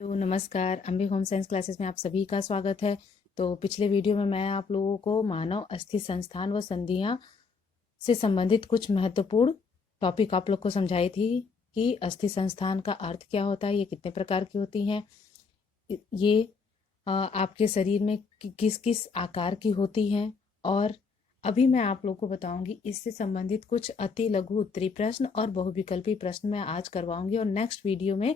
तो नमस्कार, Ambe home science classes में आप सभी का स्वागत है। तो पिछले वीडियो में मैं आप लोगों को मानव अस्थि संस्थान व संधियां से संबंधित कुछ महत्वपूर्ण टॉपिक आप लोग को समझाई थी कि अस्थि संस्थान का अर्थ क्या होता है, ये कितने प्रकार की होती हैं, ये आपके शरीर में किस किस आकार की होती हैं। और अभी मैं आप लोग को बताऊंगी इससे संबंधित कुछ अति लघु उत्तरीय प्रश्न और बहुविकल्पी प्रश्न मैं आज करवाऊंगी, और नेक्स्ट वीडियो में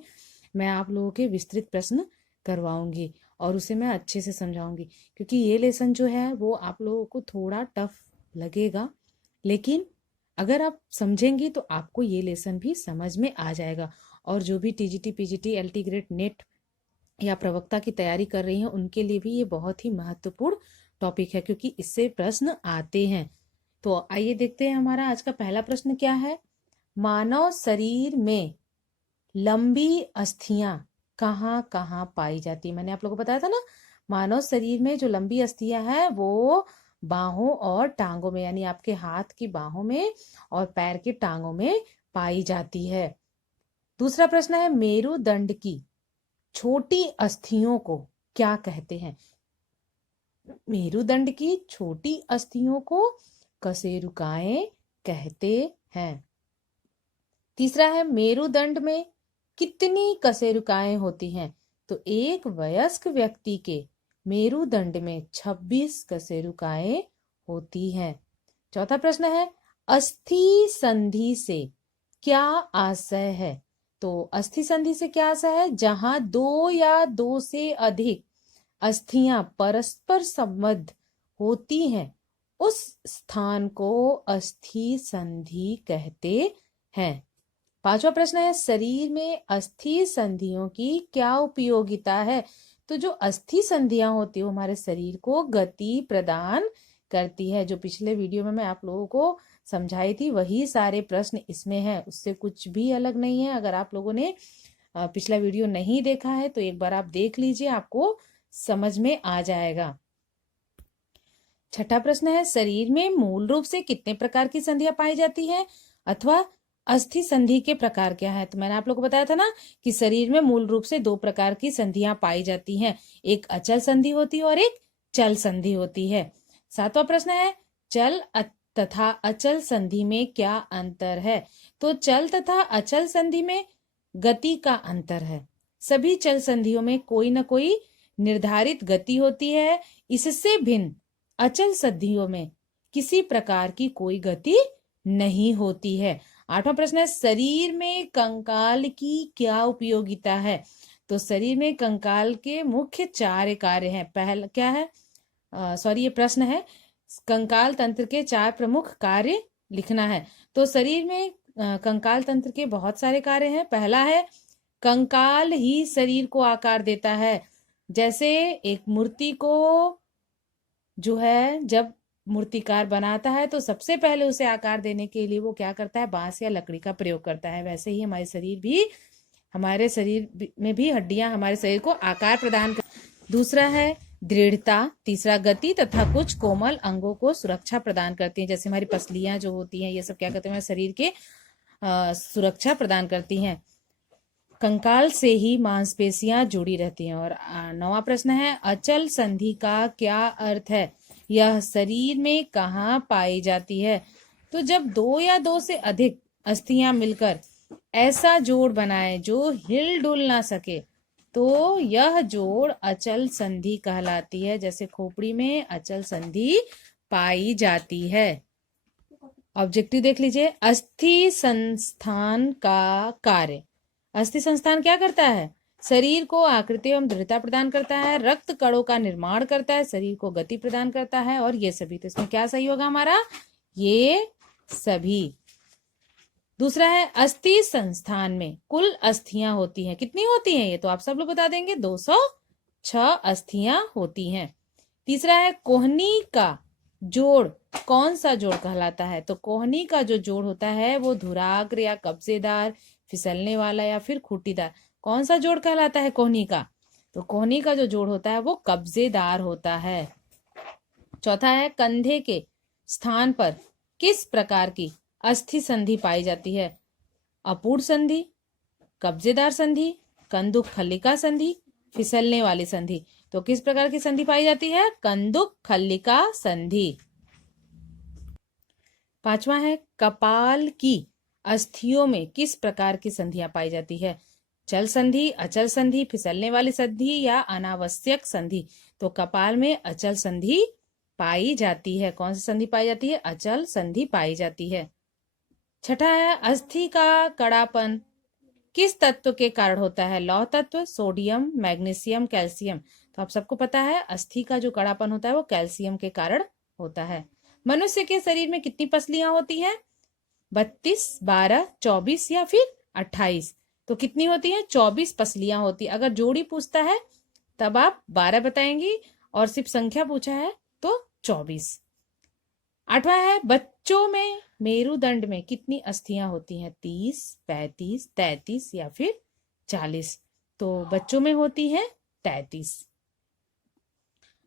मैं आप लोगों के विस्तृत प्रश्न करवाऊंगी और उसे मैं अच्छे से समझाऊंगी, क्योंकि ये लेसन जो है वो आप लोगों को थोड़ा टफ लगेगा, लेकिन अगर आप समझेंगी तो आपको ये लेसन भी समझ में आ जाएगा। और जो भी TGT PGT LT grade net या प्रवक्ता की तैयारी कर रही हैं उनके लिए भी ये बहुत ही महत्वपूर्ण टॉपिक है, क्योंकि इससे प्रश्न आते हैं। तो आइए देखते हैं हमारा आज का पहला प्रश्न क्या है। मानव शरीर में लंबी अस्थियां कहाँ कहाँ पाई जाती है। मैंने आप लोगों को बताया था ना, मानव शरीर में जो लंबी अस्थियां हैं वो बाहों और टांगों में, यानी आपके हाथ की बाहों में और पैर की टांगों में पाई जाती है। दूसरा प्रश्न है, मेरुदंड की छोटी अस्थियों को क्या कहते हैं। मेरुदंड की छोटी अस्थियों को कशेरुकाएं कहते हैं। तीसरा है, मेरुदंड में कितनी कशेरुकाएं होती हैं। तो एक वयस्क व्यक्ति के मेरुदंड में 26 कशेरुकाएं होती हैं। चौथा प्रश्न है, अस्थि संधि से क्या आशय है। तो अस्थि संधि से क्या आशय है, जहां दो या दो से अधिक अस्थियां परस्पर संबद्ध होती हैं उस स्थान को अस्थि संधि कहते हैं। पांचवा प्रश्न है, शरीर में अस्थि संधियों की क्या उपयोगिता है। तो जो अस्थि संधियां होती है वो हमारे शरीर को गति प्रदान करती है। जो पिछले वीडियो में मैं आप लोगों को समझाई थी वही सारे प्रश्न इसमें हैं, उससे कुछ भी अलग नहीं है। अगर आप लोगों ने पिछला वीडियो नहीं देखा है तो एक बार आप देख लीजिए, आपको समझ में आ जाएगा। छठा प्रश्न है, शरीर में मूल रूप से कितने प्रकार की संधियां पाई जाती हैं, अथवा अस्थि संधि के प्रकार क्या है। तो मैंने आप लोग को बताया था ना कि शरीर में मूल रूप से दो प्रकार की संधियां पाई जाती हैं, एक अचल संधि होती है और एक चल संधि होती है। सातवां प्रश्न है, चल तथा अचल संधि में क्या अंतर है। तो चल तथा अचल संधि में गति का अंतर है। सभी चल संधियों में कोई न कोई निर्धारित गति होती है, इससे भिन्न अचल संधियों में किसी प्रकार की कोई गति नहीं होती है। आठवां प्रश्न है, शरीर में कंकाल की क्या उपयोगिता है। तो शरीर में कंकाल के मुख्य 4 कार्य हैं। पहला क्या है, ये प्रश्न है, कंकाल तंत्र के 4 प्रमुख कार्य लिखना है। तो शरीर में कंकाल तंत्र के बहुत सारे कार्य हैं। पहला है, कंकाल ही शरीर को आकार देता है। जैसे एक मूर्ति को जो है जब मूर्तिकार बनाता है तो सबसे पहले उसे आकार देने के लिए वो क्या करता है, बांस या लकड़ी का प्रयोग करता है। वैसे ही हमारे शरीर में भी हड्डियां हमारे शरीर को आकार प्रदान कर। दूसरा है दृढ़ता, तीसरा गति तथा कुछ कोमल अंगों को सुरक्षा प्रदान करती हैं। जैसे हमारी पसलियां जो होती हैं ये सब क्या करते हैं, शरीर के सुरक्षा प्रदान करती हैं। कंकाल से ही मांसपेशियां जुड़ी रहती हैं। और 9वां प्रश्न है, अचल संधि का क्या अर्थ है, यह शरीर में कहाँ पाई जाती है। तो जब दो या दो से अधिक अस्थियां मिलकर ऐसा जोड़ बनाए जो हिल डुल ना सके तो यह जोड़ अचल संधि कहलाती है। जैसे खोपड़ी में अचल संधि पाई जाती है। ऑब्जेक्टिव देख लीजिए, अस्थि संस्थान का कार्य। अस्थि संस्थान क्या करता है, शरीर को आकृति एवं दृढ़ता प्रदान करता है, रक्त कणों का निर्माण करता है, शरीर को गति प्रदान करता है, और ये सभी। तो इसमें क्या सही होगा हमारा, ये सभी। दूसरा है, अस्थि संस्थान में कुल अस्थियां होती हैं। कितनी होती हैं, ये तो आप सब लोग बता देंगे, 206 अस्थियां होती हैं। तीसरा है, कोहनी का जोड़ कौन सा जोड़ कहलाता है। तो कोहनी का जो जोड़ होता है वो धुराग्र या कब्जेदार, फिसलने वाला या फिर खूंटीदार, कौन सा जोड़ कहलाता है कोहनी का। तो कोहनी का जो जोड़ होता है वो कब्जेदार होता है। चौथा है, कंधे के स्थान पर किस प्रकार की अस्थि संधि पाई जाती है। अपूर्ण संधि, कब्जेदार संधि, कंदुक खल्लिका संधि, फिसलने वाली संधि। तो किस प्रकार की संधि पाई जाती है? कंदुक खल्लिका संधि। पांचवा है कपाल की अस्थियों में किस प्रकार की संधियां पाई जाती है? चल संधि, अचल संधि, फिसलने वाली संधि या अनावश्यक संधि। तो कपाल में अचल संधि पाई जाती है। कौन सी संधि पाई जाती है? अचल संधि पाई जाती है। छठा है अस्थि का कड़ापन किस तत्व के कारण होता है? लौह तत्व, सोडियम, मैग्नीशियम, कैल्शियम। तो आप सबको पता है अस्थि का जो कड़ापन होता है वो कैल्शियम के कारण होता है। मनुष्य के शरीर में कितनी पसलियां होती हैं? 32, 12, 24 या फिर 28। तो कितनी होती हैं? 24 पसलियां होती। अगर जोड़ी पूछता है तब आप 12 बताएंगी और सिर्फ संख्या पूछा है तो 24। आठवां है बच्चों में मेरुदंड में कितनी अस्थियां होती हैं? 30, 35, 33 या फिर 40। तो बच्चों में होती है 33।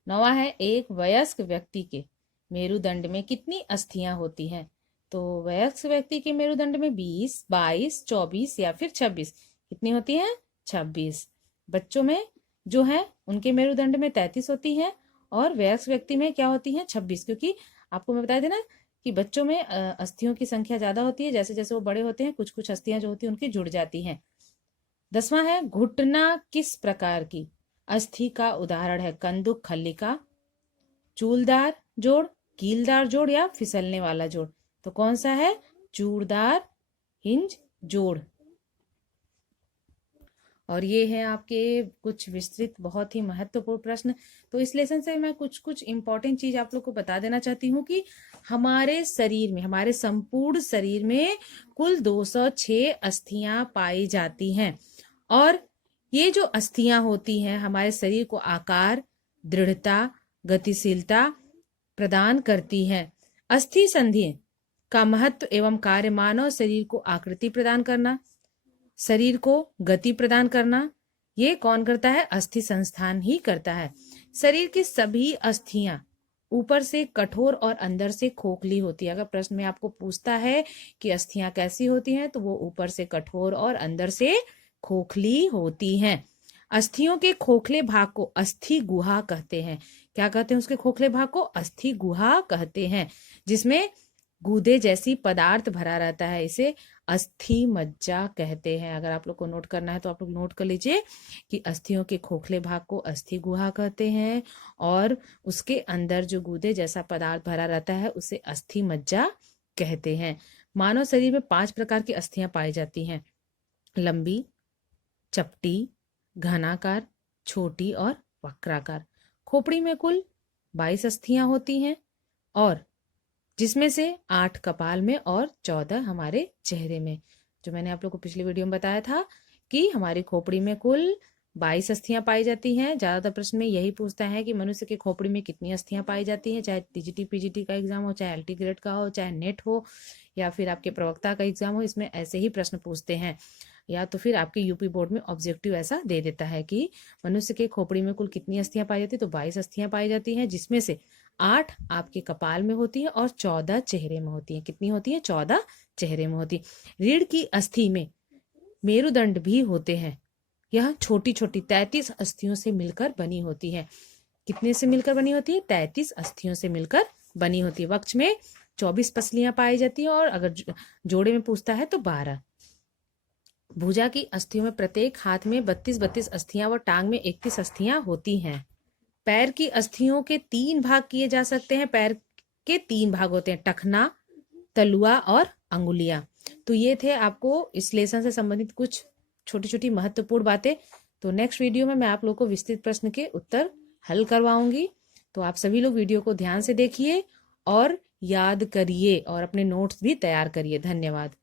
नौवां है एक वयस्क व्यक्ति के मेरुदंड में कितनी अस्थियां होती हैं? तो वयस्क व्यक्ति के मेरुदंड में 20, 22, 24 या फिर 26। कितनी होती हैं? 26। बच्चों में जो है उनके मेरुदंड में 33 होती हैं और वयस्क व्यक्ति में क्या होती हैं? 26। क्योंकि आपको मैं बताया था ना कि बच्चों में अस्थियों की संख्या ज्यादा होती है, जैसे जैसे वो बड़े होते हैं कुछ कुछ अस्थियां जो होती हैं उनकी जुड़ जाती हैं। 10वां है घुटना किस प्रकार की अस्थि का उदाहरण है? कंदुक खल्लिका, चूलदार जोड़, कीलदार जोड़ या फिसलने वाला जोड़। तो कौन सा है? चूड़दार हिंज जोड़। और ये है आपके कुछ विस्तृत बहुत ही महत्वपूर्ण प्रश्न। तो इस लेसन से मैं कुछ कुछ इंपॉर्टेंट चीज आप लोग को बता देना चाहती हूँ कि हमारे शरीर में, हमारे संपूर्ण शरीर में कुल 206 अस्थियां पाई जाती हैं और ये जो अस्थियां होती हैं हमारे शरीर को आकार, दृढ़ता, गतिशीलता प्रदान करती हैं। अस्थि संधि का महत्व एवं कार्य मानव शरीर को आकृति प्रदान करना, शरीर को गति प्रदान करना, ये कौन करता है? अस्थि संस्थान ही करता है। शरीर की सभी अस्थियां ऊपर से कठोर और अंदर से खोखली होती है। अगर प्रश्न में आपको पूछता है कि अस्थियां कैसी होती हैं तो वो ऊपर से कठोर और अंदर से खोखली होती हैं। अस्थियों के खोखले भाग को अस्थि गुहा कहते हैं। क्या कहते हैं उसके खोखले भाग को? अस्थि गुहा कहते हैं, जिसमें गूदे जैसी पदार्थ भरा रहता है। इसे अस्थि मज्जा कहते हैं। अगर आप लोग को नोट करना है तो आप लोग नोट कर लीजिए कि अस्थियों के खोखले भाग को अस्थि गुहा कहते हैं और उसके अंदर जो गूदे जैसा पदार्थ भरा रहता है उसे अस्थि मज्जा कहते हैं। मानव शरीर में 5 प्रकार की अस्थियां पाई जाती हैं: लंबी, चपटी, घनाकार, छोटी और वक्राकार। खोपड़ी में कुल 22 अस्थियां होती हैं और जिसमें से 8 कपाल में और 14 हमारे चेहरे में। जो मैंने आप लोग को पिछली वीडियो में बताया था कि हमारी खोपड़ी में कुल 22 अस्थियां पाई जाती हैं। ज्यादातर प्रश्न में यही पूछता है कि मनुष्य की खोपड़ी में कितनी अस्थियां पाई जाती हैं, चाहे टीजीटी पीजीटी का एग्जाम हो, चाहे एलटी ग्रेड का हो, चाहे नेट हो या फिर आपके प्रवक्ता का एग्जाम हो, इसमें ऐसे ही प्रश्न पूछते हैं। या तो फिर आपके यूपी बोर्ड में ऑब्जेक्टिव ऐसा दे देता है कि मनुष्य के खोपड़ी में कुल कितनी अस्थियां पाई जाती है, तो 22 अस्थियां पाई जाती हैं, जिसमें से 8 आपके कपाल में होती है और 14 चेहरे में होती है। कितनी होती है? 14 चेहरे में होती। रीढ़ की अस्थि में मेरुदंड भी होते हैं। यह छोटी छोटी 33 अस्थियों से मिलकर बनी होती है। कितने से मिलकर बनी होती है? 33 अस्थियों से मिलकर बनी होती है। वक्ष में 24 पसलियां पाई जाती हैं और अगर जोड़े में पूछता है तो 12। भुजा की अस्थियों में प्रत्येक हाथ में 32 अस्थियां व टांग में 31 अस्थियां होती हैं। पैर की अस्थियों के 3 भाग किए जा सकते हैं। पैर के 3 भाग होते हैं: टखना, तलुआ और अंगुलियां। तो ये थे आपको इस लेसन से संबंधित कुछ छोटी छोटी महत्वपूर्ण बातें। तो नेक्स्ट वीडियो में मैं आप लोग को विस्तृत प्रश्न के उत्तर हल करवाऊंगी। तो आप सभी लोग वीडियो को ध्यान से देखिए और याद करिए और अपने नोट्स भी तैयार करिए। धन्यवाद।